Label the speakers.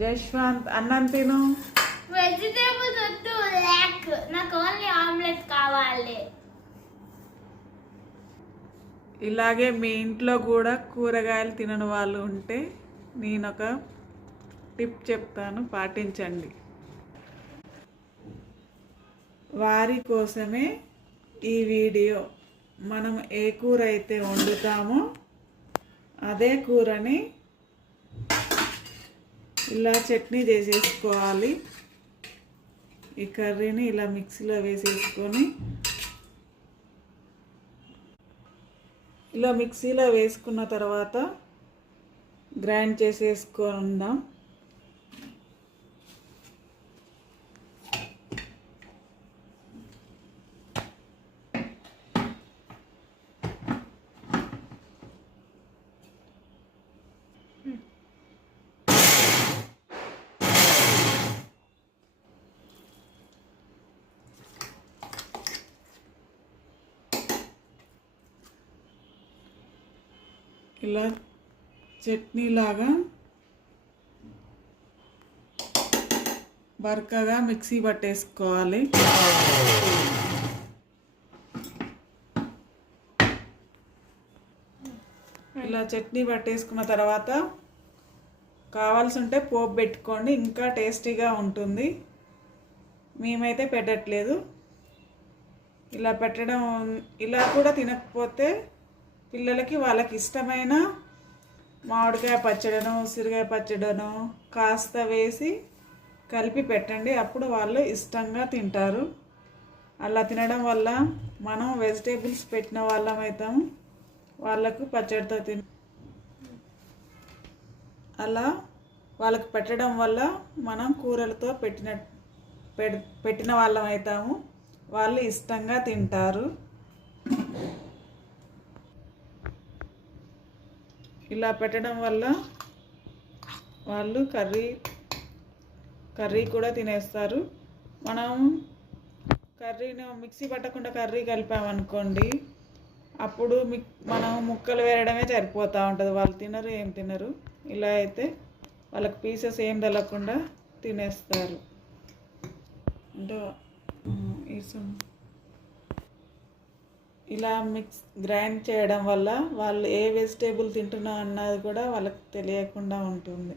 Speaker 1: జశ్వంత్ అన్నం తిను.
Speaker 2: వెజిటేబుల్స్ వద్దు ల్యాక్ నాకు ఓన్లీ ఆమ్లెట్ కావాలి.
Speaker 1: ఇలాగే మీ ఇంట్లో కూడా కూరగాయలు తినని వాళ్ళు ఉంటే నేను ఒక టిప్ చెప్తాను పాటించండి. వారి కోసమే ఈ వీడియో. మనం ఏ కూర అయితే వండుతామో అదే కూరని ఇలా చట్నీ చేసేసుకోవాలి. ఈ కర్రీని ఇలా మిక్సీలో వేసేసుకొని ఇలా మిక్సీలో వేసుకున్న తర్వాత గ్రైండ్ చేసేసుకుందాం. ఇలా చట్నీ లాగా బరకగా మిక్సీ పట్టేసుకోవాలి. ఇలా చట్నీ పట్టేసుకున్న తర్వాత కావాల్సి ఉంటే పోపు పెట్టుకోండి ఇంకా టేస్టీగా ఉంటుంది. మేమైతే పెట్టట్లేదు. ఇలా పెట్టడం ఇలా కూడా తినకపోతే పిల్లలకి వాళ్ళకి ఇష్టమైన మామిడికాయ పచ్చడను ఉసిరికాయ పచ్చడను కాస్త వేసి కలిపి పెట్టండి. అప్పుడు వాళ్ళు ఇష్టంగా తింటారు. అలా తినడం వల్ల మనం వెజిటేబుల్స్ పెట్టిన వాళ్ళం వాళ్ళకు పచ్చడితో తిన అలా వాళ్ళకి పెట్టడం వల్ల మనం కూరలతో పెట్టిన పెడ్- పెట్టిన వాళ్ళం అవుతాము వాళ్ళు ఇష్టంగా తింటారు. ఇలా పెట్టడం వల్ల వాళ్ళు కర్రీ కర్రీ కూడా తినేస్తారు. మనం కర్రీని మిక్సీ పట్టకుండా కర్రీ కలిపామనుకోండి అప్పుడు మిక్ మనం ముక్కలు వేయడమే సరిపోతూ ఉంటుంది. వాళ్ళు తినరు ఏం తినరు. ఇలా అయితే వాళ్ళకి పీసెస్ ఏం తెలకుండా తినేస్తారు. అంటే ఈ ఇలా మిక్స్ గ్రైండ్ చేయడం వల్ల వాళ్ళు ఏ వెజిటేబుల్ తింటున్నా అన్నది కూడా వాళ్ళకి తెలియకుండా ఉంటుంది.